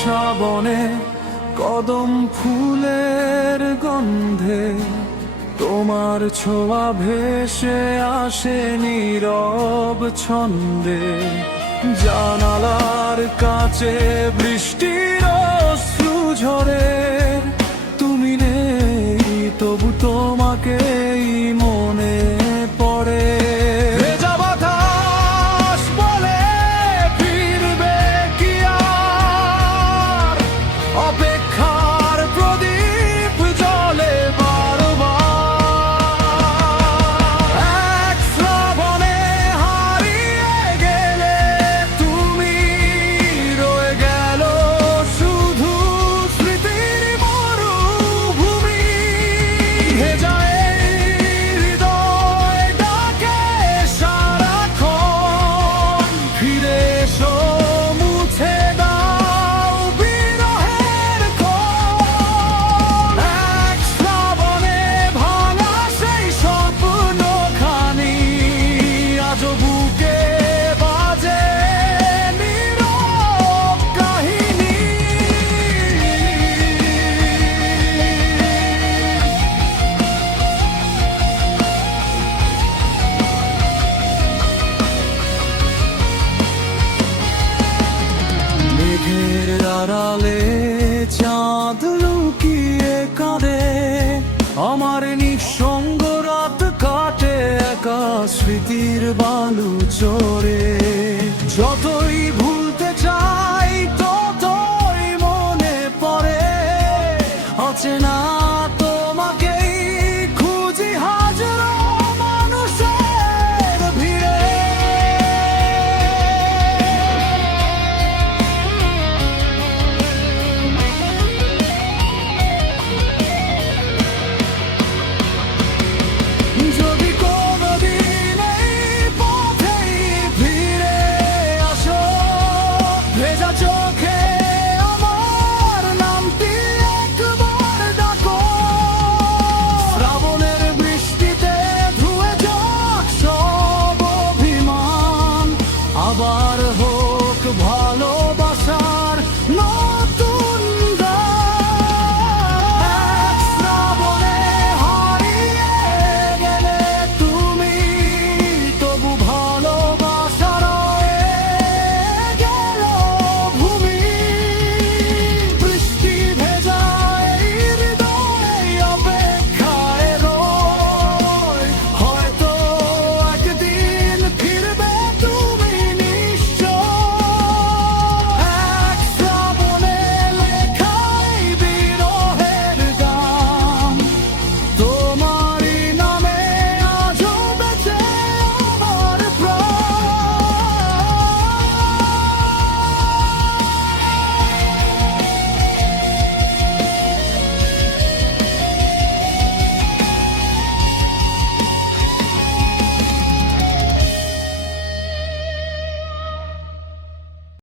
শ্রাবণে কদম ফুলের গন্ধে তোমার ছোঁয়া ভেসে আসে নীরব ছন্দে। জানালার কাছে বৃষ্টির অশ্রু ঝরে, তুমি নেই তবু তোমাকেই মনে পড়ে। ভেজা বাতাস বলে ফিরবে কি আর, অপেক্ষার প্রদীপ জ্বলে বারবার। এক শ্রাবণে হারিয়ে গেলে তুমি, রয়ে গেল শুধু স্মৃতির মরুভূমি। ভেজা এই হৃদয় ডাকে সারাক্ষণ, ফিরে এসো মুছে দাও বিরহের ক্ষণ। এক শ্রাবণে ভাঙা সেই স্বপ্নখানি আজও বুকে বাজে নীরব কাহিনী। মেঘের আড়ালে চাঁদ লুকিয়ে কাঁদে, আমার নিঃসঙ্গ রাত কাটে একা স্মৃতির বালু চড়ে। যতই ভুলতে চাই ততই মনে পড়ে অচেনা